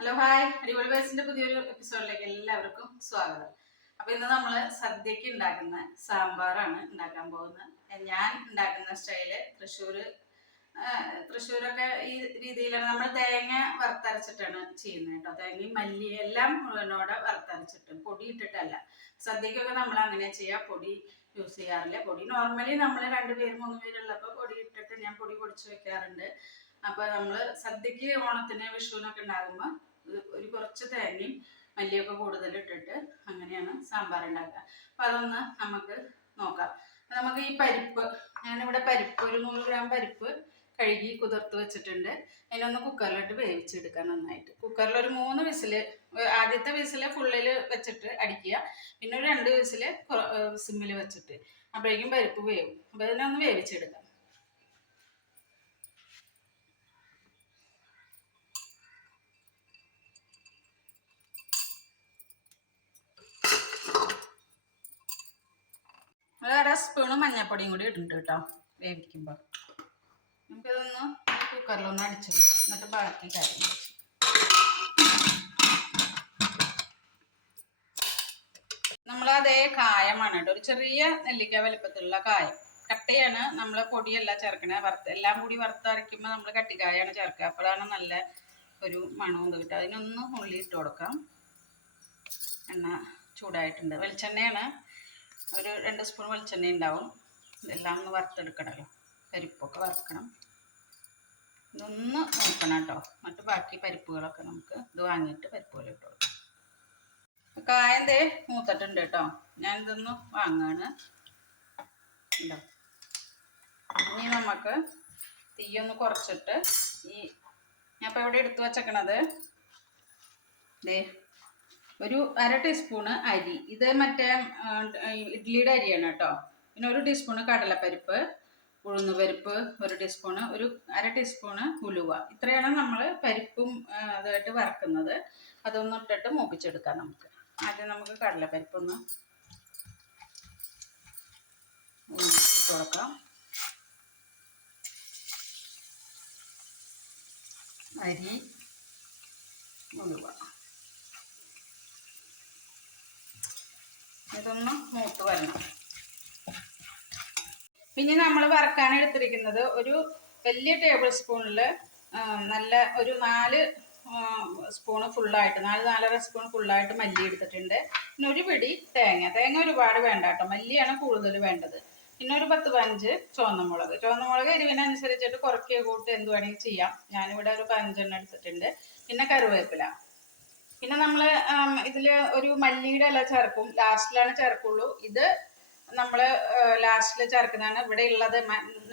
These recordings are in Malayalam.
ഹലോ ഹായ് അടിപൊളി വേസിന്റെ പുതിയൊരു എപ്പിസോഡിലേക്ക് എല്ലാവർക്കും സ്വാഗതം. അപ്പൊ ഇന്ന് നമ്മൾ സദ്യക്ക് ഉണ്ടാക്കുന്ന സാമ്പാറാണ് ഉണ്ടാക്കാൻ പോകുന്നത്. ഞാൻ ഉണ്ടാക്കുന്ന സ്റ്റൈൽ തൃശ്ശൂര് തൃശ്ശൂരൊക്കെ ഈ രീതിയിലാണ് നമ്മൾ തേങ്ങ വറുത്തരച്ചിട്ടാണ് ചെയ്യുന്നത് കേട്ടോ. തേങ്ങയും മല്ലി എല്ലാം മുഴുവനോടെ വറുത്തരച്ചിട്ട് പൊടി ഇട്ടിട്ടല്ല. സദ്യക്കൊക്കെ നമ്മൾ അങ്ങനെ ചെയ്യാം. പൊടി യൂസ് ചെയ്യാറില്ല. പൊടി നോർമലി നമ്മൾ രണ്ടുപേര് മൂന്ന് പേരുള്ളപ്പോൾ പൊടി ഇട്ടിട്ട് ഞാൻ പൊടി പൊടിച്ച് വെക്കാറുണ്ട്. അപ്പൊ നമ്മൾ സദ്യക്ക് ഓണത്തിന് വിഷുവിനൊക്കെ ഉണ്ടാകുമ്പോൾ ഒരു കുറച്ച് തേങ്ങയും മല്ലിയൊക്കെ കൂടുതൽ ഇട്ടിട്ട് അങ്ങനെയാണ് സാമ്പാർ ഉണ്ടാക്കുക. അപ്പൊ അതൊന്ന് നമുക്ക് നോക്കാം. നമുക്ക് ഈ പരിപ്പ് ഞാനിവിടെ പരിപ്പ് ഒരു നൂറ് ഗ്രാം പരിപ്പ് കഴുകി കുതിർത്ത് വെച്ചിട്ടുണ്ട്. അതിനൊന്ന് കുക്കറിലിട്ട് വേവിച്ചെടുക്കാം നന്നായിട്ട്. കുക്കറിൽ ഒരു മൂന്ന് വിസിൽ ആദ്യത്തെ വിസിൽ ഫുള്ളിൽ വെച്ചിട്ട് അടിക്കുക. പിന്നെ ഒരു രണ്ട് വിസിൽ സിമ്മിൽ വെച്ചിട്ട്. അപ്പോഴേക്കും പരിപ്പ് വേവും. അപ്പൊ അതിനൊന്ന് വേവിച്ചെടുക്കാം. ഒരു അര സ്പൂണ് മഞ്ഞൾപ്പൊടിയും കൂടി ഇടുന്നുണ്ട് കേട്ടോ വേവിക്കുമ്പോൾ നമുക്കിതൊന്ന് കുക്കറിലൊന്ന് അടിച്ചെടുക്കാം. എന്നിട്ട് ബാക്കി കാര്യം നമ്മൾ അതേ കായമാണ് കേട്ടോ ഒരു ചെറിയ നെല്ലിക്ക വലുപ്പത്തിലുള്ള കായം. കട്ടയാണ് നമ്മൾ പൊടിയല്ല ചേർക്കണേ വറുത്ത് എല്ലാം കൂടി വറുത്തരയ്ക്കുമ്പോൾ നമ്മൾ കട്ടിക്കായാണ് ചേർക്കുക. അപ്പോഴാണ് നല്ല ഒരു മണവും കിട്ടുക. അതിനൊന്ന് ഉള്ളി ഇട്ട് കൊടുക്കാം. എണ്ണ ചൂടായിട്ടുണ്ട്. വെളിച്ചെണ്ണയാണ് ഒരു രണ്ട് സ്പൂൺ വെളിച്ചെണ്ണ ഉണ്ടാവും. ഇതെല്ലാം ഒന്ന് വറുത്തെടുക്കണമല്ലോ പരിപ്പൊക്കെ വറുക്കണം. ഇതൊന്ന് നോക്കണം കേട്ടോ. മറ്റു ബാക്കി പരിപ്പുകളൊക്കെ നമുക്ക് ഇത് വാങ്ങിയിട്ട് പരിപ്പുകൾ ഇട്ട് കൊടുക്കാം കായന്തേ മൂത്തിട്ടുണ്ട് കേട്ടോ. ഞാനിതൊന്ന് വാങ്ങാണ്. ഉണ്ടോ? ഇനി നമുക്ക് തീയൊന്ന് കുറച്ചിട്ട് ഈ ഞാൻ ഇപ്പോൾ എവിടെ എടുത്തു വച്ചേക്കണത്? ദേ ഒരു അര ടീസ്പൂണ് അരി. ഇത് മറ്റേ ഇഡ്ലിയുടെ അരിയാണ് കേട്ടോ. പിന്നെ ഒരു ടീസ്പൂണ് കടലപ്പരിപ്പ് ഉഴുന്ന് പരിപ്പ് ഒരു ടീസ്പൂണ് ഒരു അര ടീസ്പൂണ് ഉലുവ. ഇത്രയാണ് നമ്മൾ പരിപ്പും അതായിട്ട് വറക്കുന്നത്. അതൊന്ന് ഇട്ടിട്ട് മൂപ്പിച്ചെടുക്കാം നമുക്ക്. ആദ്യം നമുക്ക് കടലപ്പരിപ്പൊന്ന് തുറക്കാം. അരി ഉലുവ. ഇതൊന്ന് മൂത്ത് വരണം. പിന്നെ നമ്മൾ വറക്കാൻ എടുത്തിരിക്കുന്നത് ഒരു വലിയ ടേബിൾ സ്പൂണിൽ നല്ല ഒരു നാല് സ്പൂണ് ഫുള്ളായിട്ട് നാല് നാലര സ്പൂൺ ഫുള്ളായിട്ട് മല്ലി എടുത്തിട്ടുണ്ട്. പിന്നെ ഒരു പിടി തേങ്ങ. തേങ്ങ ഒരുപാട് വേണ്ട കേട്ടോ. മല്ലിയാണ് കൂടുതൽ വേണ്ടത്. പിന്നെ ഒരു പത്ത് പതിനഞ്ച് ചുവന്നമുളക് ചുവന്നമുളക് എരിവിനനുസരിച്ചിട്ട് കുറയ്ക്കുക കൂട്ട് എന്ത് വേണമെങ്കിൽ ചെയ്യാം. ഞാനിവിടെ ഒരു പതിനഞ്ചെണ്ണം എടുത്തിട്ടുണ്ട്. പിന്നെ കറിവേപ്പില. പിന്നെ നമ്മൾ ഇതിൽ ഒരു മല്ലിയുടെ ഇല ചേർക്കും. ലാസ്റ്റിലാണ് ചേർക്കുള്ളൂ. ഇത് നമ്മൾ ലാസ്റ്റിൽ ചേർക്കുന്നതാണ്. ഇവിടെ ഉള്ളത്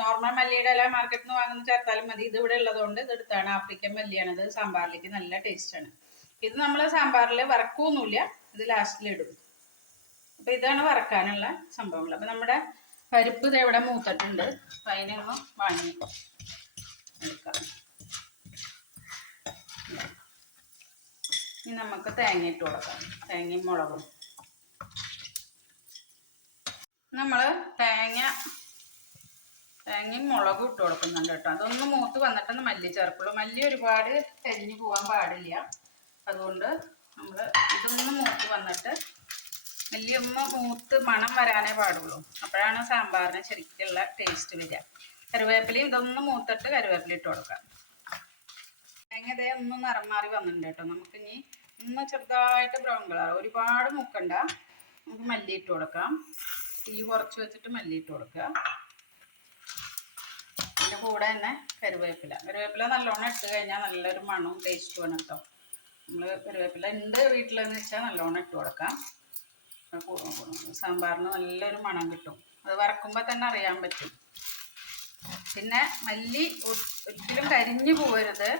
നോർമൽ മല്ലിയുടെ ഇല മാർക്കറ്റിൽ നിന്ന് വാങ്ങുന്ന ചേർത്താലും മതി. ഇത് ഇവിടെ ഉള്ളതുകൊണ്ട് ഇത് എടുത്താണ്. ആഫ്രിക്കൻ മല്ലിയാണ് ഇത് സാമ്പാറിലേക്ക് നല്ല ടേസ്റ്റാണ് ഇത് നമ്മൾ സാമ്പാറിൽ വറക്കൊന്നുമില്ല ഇത് ലാസ്റ്റിൽ ഇടും. അപ്പം ഇതാണ് വറക്കാനുള്ള സംഭവങ്ങൾ. അപ്പം നമ്മുടെ പരിപ്പ് ഇത് ഇവിടെ മൂത്തിട്ടുണ്ട്. അപ്പം അതിനൊന്ന് വാങ്ങി എടുക്കാം. ഇനി നമുക്ക് തേങ്ങ ഇട്ട് കൊടുക്കാം. തേങ്ങയും മുളകും. നമ്മൾ തേങ്ങ തേങ്ങയും മുളകും ഇട്ട് കൊടുക്കുന്നുണ്ട് കേട്ടോ. അതൊന്ന് മൂത്ത് വന്നിട്ടൊന്ന് മല്ലി ചേർക്കുള്ളൂ. മല്ലി ഒരുപാട് കരിഞ്ഞു പോകാൻ പാടില്ല. അതുകൊണ്ട് നമ്മൾ ഇതൊന്ന് മൂത്ത് വന്നിട്ട് മല്ലി ഒന്ന് മൂത്ത് മണം വരാനേ പാടുള്ളൂ. അപ്പോഴാണ് സാമ്പാറിന് ശരിക്കുള്ള ടേസ്റ്റ് വരിക. കറിവേപ്പിലയും ഇതൊന്ന് മൂത്തിട്ട് കറിവേപ്പില ഇട്ട് കൊടുക്കാം തേങ്ങ ഇതേ ഒന്ന് നിറം മാറി വന്നിട്ടുണ്ട് കേട്ടോ. നമുക്കിനി ഒന്ന് ചെറുതായിട്ട് ബ്രൗൺ കളർ ഒരുപാട് മൂക്കണ്ട. നമുക്ക് മല്ലി ഇട്ട് കൊടുക്കാം. തീ കുറച്ച് വെച്ചിട്ട് മല്ലി ഇട്ട് കൊടുക്കുക. അതിന്റെ കൂടെ തന്നെ കരുവേപ്പില കരുവേപ്പില നല്ലോണം ഇട്ട് കഴിഞ്ഞാൽ നല്ലൊരു മണവും ടേസ്റ്റുമാണ് കേട്ടോ. നമ്മൾ കരുവേപ്പില ഉണ്ട് വീട്ടിലെന്ന് വെച്ചാൽ നല്ലോണം ഇട്ട് കൊടുക്കാം. സാമ്പാറിന് നല്ലൊരു മണം കിട്ടും. അത് വറക്കുമ്പോൾ തന്നെ അറിയാൻ പറ്റും. പിന്നെ മല്ലി ഒരിക്കലും കരിഞ്ഞു പോകരുത്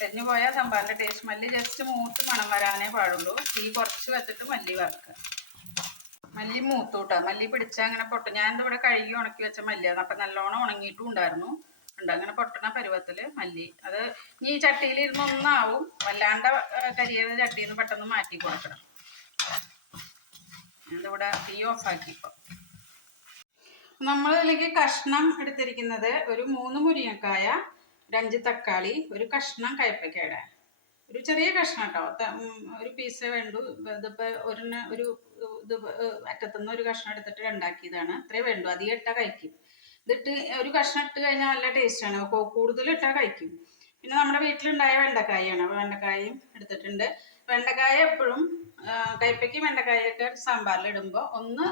കരിഞ്ഞു പോയാൽ സാമ്പാറിന്റെ ടേസ്റ്റ് മല്ലി ജസ്റ്റ് മൂത്ത് മണം വരാനേ പാടുള്ളൂ. തീ കുറച്ച് വെച്ചിട്ട് മല്ലി വറുക്കുക. മല്ലി മൂത്തൂട്ടാ. മല്ലി പിടിച്ചാൽ അങ്ങനെ പൊട്ടും ഞാൻ ഇവിടെ കഴുകി ഉണക്കി വെച്ച മല്ലിയാണ്. അപ്പം നല്ലോണം ഉണങ്ങിയിട്ടും ഉണ്ടായിരുന്നു. ഉണ്ട് അങ്ങനെ പൊട്ടണ പരുവത്തിൽ മല്ലി. അത് ഈ ചട്ടിയിൽ ഇരുന്ന് ഒന്നാവും. വല്ലാണ്ട് കരിയത് ചട്ടിയിൽ നിന്ന് പെട്ടെന്ന് മാറ്റി കൊടുക്കണം. ഞാനിവിടെ തീ ഓഫാക്കി ഇപ്പം. നമ്മളിലേക്ക് കഷ്ണം എടുത്തിരിക്കുന്നത് ഒരു മൂന്ന് മുരിങ്ങക്കായ ഒരു അഞ്ച് തക്കാളി ഒരു കഷ്ണം കയ്പ്പയ്ക്കയുടെ. ഒരു ചെറിയ കഷ്ണം കേട്ടോ. ഒരു പീസേ വേണ്ടു. ഇതിപ്പോൾ ഒരെണ്ണ ഒരു ഇത് അറ്റത്തുനിന്ന് ഒരു കഷ്ണം എടുത്തിട്ട് ഉണ്ടാക്കിയതാണ് അത്രേ വേണ്ടു. അധികം ഇട്ടാൽ കഴിക്കും. ഇതിട്ട് ഒരു കഷ്ണം ഇട്ട് കഴിഞ്ഞാൽ നല്ല ടേസ്റ്റാണ് കൂടുതൽ ഇട്ടാൽ കഴിക്കും. പിന്നെ നമ്മുടെ വീട്ടിലുണ്ടായ വെണ്ടക്കായാണ്. അപ്പോൾ വെണ്ടക്കായും എടുത്തിട്ടുണ്ട്. വെണ്ടക്കായ എപ്പോഴും കയ്പ്പയ്ക്കും വെണ്ടക്കായൊക്കെ സാമ്പാറിൽ ഇടുമ്പോൾ ഒന്ന്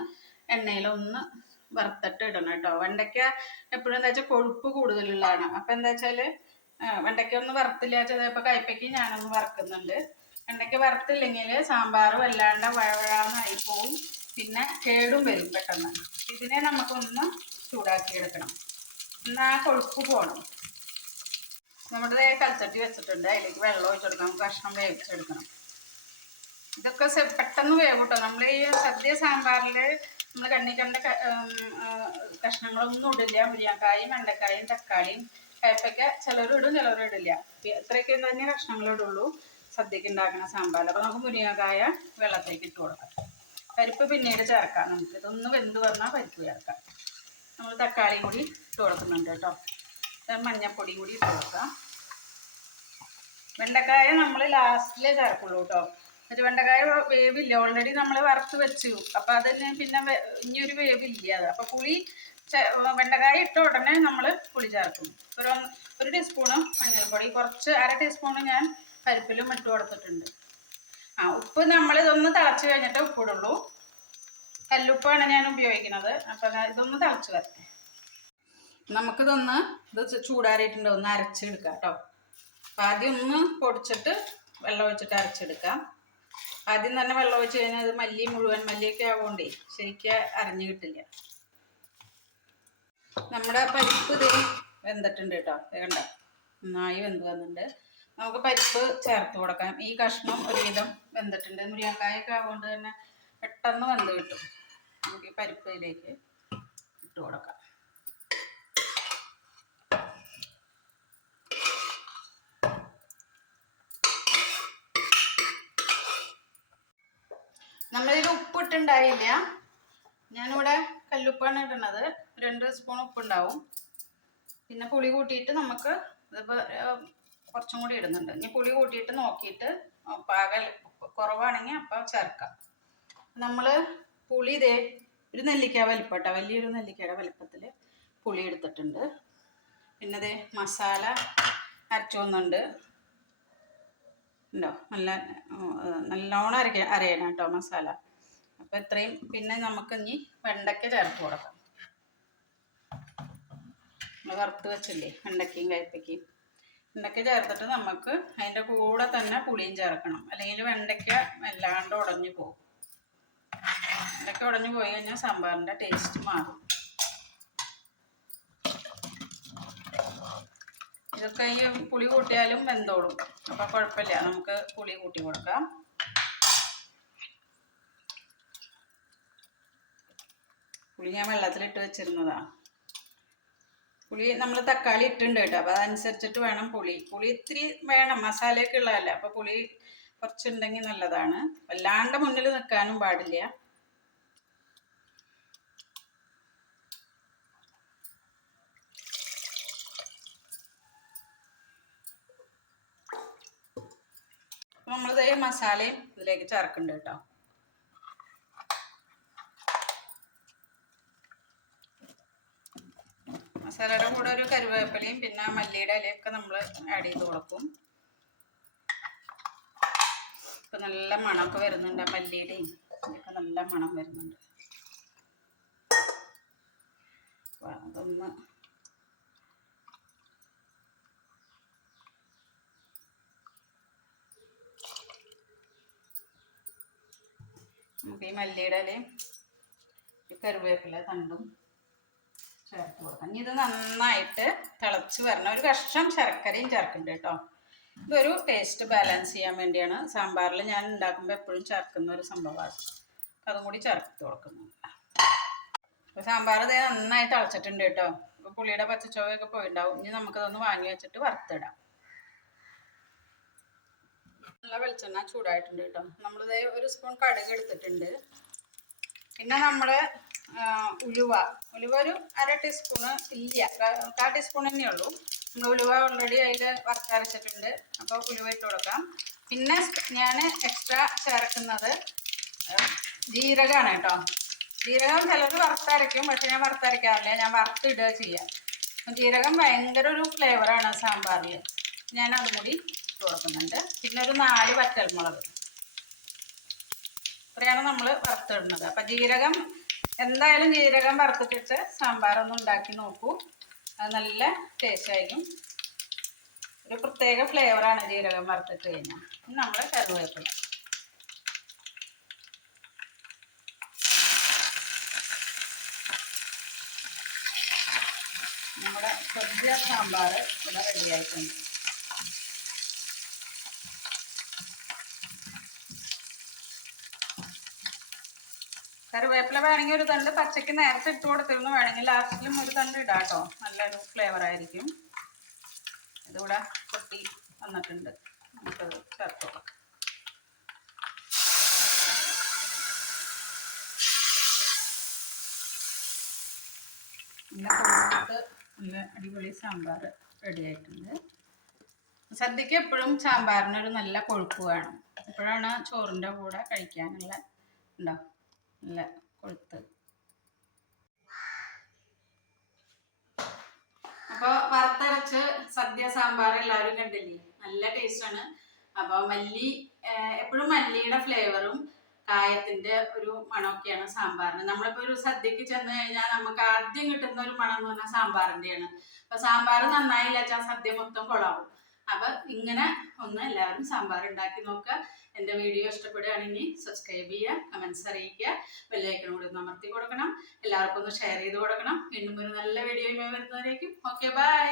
എണ്ണയിൽ ഒന്ന് വറുത്തിട്ട് ഇടണം കേട്ടോ. വെണ്ടയ്ക്ക എപ്പോഴും എന്താ വെച്ചാൽ കൊഴുപ്പ് കൂടുതലുള്ളതാണ്. അപ്പം എന്താ വെച്ചാൽ വെണ്ടയ്ക്ക ഒന്ന് വറുത്തില്ല വെച്ചാൽ കയ്പയ്ക്ക് ഞാനൊന്ന് വറുക്കുന്നുണ്ട്. വെണ്ടയ്ക്ക വറുത്തില്ലെങ്കിൽ സാമ്പാർ വല്ലാണ്ട് വഴവഴാന്നായി പോവും. പിന്നെ കേടും വരും പെട്ടെന്ന്. ഇതിനെ നമുക്കൊന്ന് ചൂടാക്കി എടുക്കണം എന്നാൽ ആ കൊഴുപ്പ് പോകണം നമ്മുടെ കൽച്ചട്ടി വെച്ചിട്ടുണ്ട്. അതിലേക്ക് വെള്ളം ഒഴിച്ചെടുക്കണം കഷ്ണം വേവിച്ചെടുക്കണം ഇതൊക്കെ പെട്ടെന്ന് വേവ് കിട്ടും നമ്മൾ ഈ സദ്യ സാമ്പാറിൽ നമ്മൾ കണ്ണിക്കണ്ട കണ്ട കഷ്ണങ്ങളൊന്നും ഇടില്ല. മുരിങ്ങക്കായും വെണ്ടക്കായും തക്കാളിയും കയപ്പയ്ക്ക ചിലരും ഇടും ചിലരും ഇടില്ല. ഇത്രയൊക്കെ തന്നെ കഷ്ണങ്ങൾ ഇടുള്ളൂ. സദ്യക്ക് ഉണ്ടാക്കുന്ന സാമ്പാർ അപ്പോൾ നമുക്ക് മുരിങ്ങക്കായ വെള്ളത്തേക്ക് ഇട്ട് കൊടുക്കാം. പരിപ്പ് പിന്നീട് ചേർക്കാം നമുക്ക്. ഇതൊന്ന് വെന്ത് വന്നാൽ പരിപ്പ് ചേർക്കാം. നമ്മൾ തക്കാളി കൂടി ഇട്ട് കൊടുക്കുന്നുണ്ട് കേട്ടോ. മഞ്ഞപ്പൊടിയും കൂടി ഇട്ട് കൊടുക്കാം. വെണ്ടക്കായ നമ്മൾ ലാസ്റ്റിലേ ചേർക്കുള്ളൂ കേട്ടോ. എന്നിട്ട് വേവില്ല. ഓൾറെഡി നമ്മൾ വറുത്ത് വെച്ചു. അപ്പം അതിന് പിന്നെ ഇനിയൊരു വേവില്ല അത്. അപ്പം പുളി വെണ്ടക്കായ ഇട്ട ഉടനെ നമ്മൾ പുളി ചേർക്കും. ഒരു ഒരു ടീസ്പൂണ് മഞ്ഞൾപ്പൊടി. കുറച്ച് അര ടീസ്പൂണ് ഞാൻ പരിപ്പിലും ഇട്ട് കൊടുത്തിട്ടുണ്ട്. ആ ഉപ്പ് നമ്മൾ ഇതൊന്ന് തിളച്ച് കഴിഞ്ഞിട്ട് ഉപ്പിടുള്ളൂ. കല്ലുപ്പാണ് ഞാൻ ഉപയോഗിക്കുന്നത്. അപ്പം ഇതൊന്ന് തിളച്ച് വരട്ടെ. നമുക്കിതൊന്ന് ഇത് ചൂടാറിയിട്ടുണ്ട്. ഒന്ന് അരച്ചെടുക്കാം കേട്ടോ. ആദ്യം ഒന്ന് പൊടിച്ചിട്ട് വെള്ളം ഒഴിച്ചിട്ട് അരച്ചെടുക്കാം. ആദ്യം തന്നെ വെള്ളം ഒഴിച്ച് കഴിഞ്ഞാൽ അത് മല്ലി മുഴുവൻ മല്ലിയൊക്കെ ആവുകൊണ്ടേ ശരിക്കും അറിഞ്ഞു കിട്ടില്ല. നമ്മുടെ പരിപ്പ് ഇത് വെന്തിട്ടുണ്ട് കേട്ടോ. വേണ്ട നന്നായി വെന്ത് വന്നിട്ടുണ്ട്. നമുക്ക് പരിപ്പ് ചേർത്ത് കൊടുക്കാം. ഈ കഷ്ണം ഒരുവിധം വെന്തിട്ടുണ്ട്. മുരിങ്ങക്കായൊക്കെ ആവുകൊണ്ട് തന്നെ പെട്ടെന്ന് വെന്ത് കിട്ടും. നമുക്ക് പരിപ്പിലേക്ക് ഇട്ട് കൊടുക്കാം. ഉപ്പിട്ടുണ്ടായില്ല ഞാനിവിടെ കല്ലുപ്പാണ് ഇടുന്നത്. രണ്ട് സ്പൂൺ ഉപ്പുണ്ടാവും. പിന്നെ പുളി കൂട്ടിയിട്ട് നമുക്ക് കുറച്ചും കൂടി ഇടുന്നുണ്ട്. ഇനി പുളി കൂട്ടിയിട്ട് നോക്കിയിട്ട് പാകൽ കുറവാണെങ്കിൽ അപ്പോൾ ചേർക്കാം. നമ്മൾ പുളി ഇതേ ഒരു നെല്ലിക്ക വലിപ്പട്ട. വലിയൊരു നെല്ലിക്കയുടെ വലിപ്പത്തിൽ പുളി എടുത്തിട്ടുണ്ട്. പിന്നെ ഇതേ മസാല അരച്ചു വന്നുണ്ട് ഉണ്ടോ? നല്ല നല്ലോണം അരയ്ക്ക അരയണം കേട്ടോ മസാല. അപ്പോൾ ഇത്രയും പിന്നെ നമുക്ക് ഇനി വെണ്ടയ്ക്ക ചേർത്ത് കൊടുക്കാം. നമ്മൾ വറുത്ത് വെച്ചില്ലേ വെണ്ടയ്ക്കയും കയ്പ്പയ്ക്കയും. വെണ്ടയ്ക്ക ചേർത്തിട്ട് നമുക്ക് അതിന്റെ കൂടെ തന്നെ പുളിയും ചേർക്കണം. അല്ലെങ്കിൽ വെണ്ടയ്ക്ക വല്ലാണ്ട് ഉടഞ്ഞു പോകും. വെണ്ടയ്ക്ക ഉടഞ്ഞു പോയി കഴിഞ്ഞാൽ സാമ്പാറിന്റെ ടേസ്റ്റ് മാറും. ഇതൊക്കെ ഈ പുളി കൂട്ടിയാലും വെന്തോളും. അപ്പം കുഴപ്പമില്ല നമുക്ക് പുളി കൂട്ടി കൊടുക്കാം. പുളി ഞാൻ വെള്ളത്തിലിട്ട് വെച്ചിരുന്നതാ. പുളി നമ്മൾ തക്കാളി ഇട്ടുണ്ട് കേട്ടോ. അപ്പോൾ അതനുസരിച്ചിട്ട് വേണം പുളി. പുളി ഇത്തിരി വേണം. മസാലയൊക്കെ ഉള്ളതല്ല. അപ്പോൾ പുളി കുറച്ചുണ്ടെങ്കിൽ നല്ലതാണ്. വല്ലാണ്ട് മുന്നിൽ നിൽക്കാനും പാടില്ല. നമ്മളിതേ മസാലയും ഇതിലേക്ക് ചേർക്കുന്നുണ്ട് കേട്ടോ. മസാലയുടെ കൂടെ ഒരു കരുവേപ്പിലയും പിന്നെ മല്ലിയുടെ ഇലയൊക്കെ നമ്മൾ ആഡ് ചെയ്ത് കൊടുക്കും. ഇപ്പം നല്ല മണമൊക്കെ വരുന്നുണ്ട് മല്ലിയുടെയും. ഇതൊക്കെ നല്ല മണം വരുന്നുണ്ട്. അതൊന്ന് നമുക്ക് ഈ മല്ലിയുടെ ഇലയും ഈ കരുവേപ്പില തണ്ടും ചേർത്ത് കൊടുക്കാം. ഇനി ഇത് നന്നായിട്ട് തിളച്ച് വരണം. ഒരു കഷ്ണം ശർക്കരയും ചേർക്കുന്നുണ്ട് കേട്ടോ. ഇതൊരു ടേസ്റ്റ് ബാലൻസ് ചെയ്യാൻ വേണ്ടിയാണ്. സാമ്പാറിൽ ഞാൻ ഉണ്ടാക്കുമ്പോൾ എപ്പോഴും ചേർക്കുന്ന ഒരു സംഭവമാണ്. അതും കൂടി ചേർത്ത് കൊടുക്കുന്നുണ്ട്. അപ്പോൾ സാമ്പാർ ഇതേ നന്നായി തിളച്ചിട്ടുണ്ട് കേട്ടോ. ഇപ്പോൾ പുളിയുടെ പച്ചച്ചോവയൊക്കെ പോയിണ്ടാവും. ഇനി നമുക്കതൊന്ന് വാങ്ങി വെച്ചിട്ട് വറുത്തിടാം. നല്ല വെളിച്ചെണ്ണ ചൂടായിട്ടുണ്ട് കേട്ടോ. നമ്മളിതേ ഒരു സ്പൂൺ കടുക് എടുത്തിട്ടുണ്ട്. പിന്നെ നമ്മൾ ഉലുവ. ഉലുവ ഒരു അര ടീസ്പൂണ് ഇല്ല. കാ ടീസ്പൂൺ തന്നെ ഉള്ളൂ. നമ്മൾ ഉലുവ ഓൾറെഡി അതിൽ വറുത്തരച്ചിട്ടുണ്ട് അപ്പോൾ ഉലുവ ഇട്ട് കൊടുക്കാം. പിന്നെ ഞാൻ എക്സ്ട്രാ ചേർക്കുന്നത് ജീരകമാണ് കേട്ടോ. ജീരകം ചിലർ വറുത്തരയ്ക്കും പക്ഷെ ഞാൻ വറുത്തരയ്ക്കാറില്ല. ഞാൻ വറുത്തിടുക ചെയ്യാം. ജീരകം ഭയങ്കര ഒരു ഫ്ലേവറാണ് സാമ്പാറിൽ ഞാൻ അതും കൂടി കൊടുക്കുന്നുണ്ട്. പിന്നെ ഒരു നാല് വറ്റൽമുളക്. ഇത്രയാണ് നമ്മൾ വറുത്തിടുന്നത്. അപ്പം ജീരകം എന്തായാലും ജീരകം വറുത്തിട്ടിട്ട് സാമ്പാറൊന്നും ഉണ്ടാക്കി നോക്കൂ. അത് നല്ല ടേസ്റ്റ് ആയിരിക്കും. ഒരു പ്രത്യേക ഫ്ലേവറാണ് ജീരകം വറുത്തിട്ട് കഴിഞ്ഞാൽ നമ്മൾ കറിവേപ്പില. നമ്മുടെ സദ്യ സാമ്പാർ ഇവിടെ റെഡി കറിവേപ്പില വേണമെങ്കിൽ ഒരു തണ്ട് പച്ചക്ക് നേരത്തെ ഇട്ട് കൊടുത്തിരുന്നു. വേണമെങ്കിൽ ലാസ്റ്റിലും ഒരു തണ്ട് ഇടാം കേട്ടോ. നല്ലൊരു ഫ്ലേവർ ആയിരിക്കും. ഇതിവിടെ പൊട്ടി വന്നിട്ടുണ്ട്. നമുക്കത് ചേർത്ത് പിന്നെ നല്ല അടിപൊളി സാമ്പാർ റെഡി ആയിട്ടുണ്ട്. സദ്യക്ക് എപ്പോഴും സാമ്പാറിനൊരു നല്ല കൊഴുപ്പ് വേണം. അപ്പോഴാണ് ചോറിന്റെ കൂടെ കഴിക്കാനുള്ള ഉണ്ടോ? നല്ല കൊഴുത്ത് അപ്പോൾ വറുത്തരച്ച് സദ്യ സാമ്പാർ എല്ലാവരും കണ്ടില്ലേ? നല്ല ടേസ്റ്റാണ് അപ്പോൾ മല്ലി എപ്പോഴും മല്ലിയുടെ ഫ്ലേവറും കായത്തിന്റെ ഒരു മണമൊക്കെയാണ് സാമ്പാറിന്. നമ്മളിപ്പോ ഒരു സദ്യക്ക് ചെന്ന് കഴിഞ്ഞാൽ നമുക്ക് ആദ്യം കിട്ടുന്ന ഒരു മണം എന്ന് പറഞ്ഞാൽ സാമ്പാറിന്റെയാണ്. അപ്പൊ സാമ്പാർ നന്നായില്ല വെച്ചാൽ സദ്യ മൊത്തം കൊളാവും. അപ്പൊ ഇങ്ങനെ ഒന്ന് എല്ലാവരും സാമ്പാർ ഉണ്ടാക്കി നോക്കുക. എന്റെ വീഡിയോ ഇഷ്ടപ്പെടുകയാണെങ്കിൽ സബ്സ്ക്രൈബ് ചെയ്യുക കമൻസ് അറിയിക്കുക ബെല്ലൈക്കൺ കൂടി ഒന്ന് അമർത്തി കൊടുക്കണം. എല്ലാവർക്കും ഒന്ന് ഷെയർ ചെയ്ത് കൊടുക്കണം. വീണ്ടും ഒരു നല്ല വീഡിയോയുമായി വരുന്നവരേക്കും. Okay bye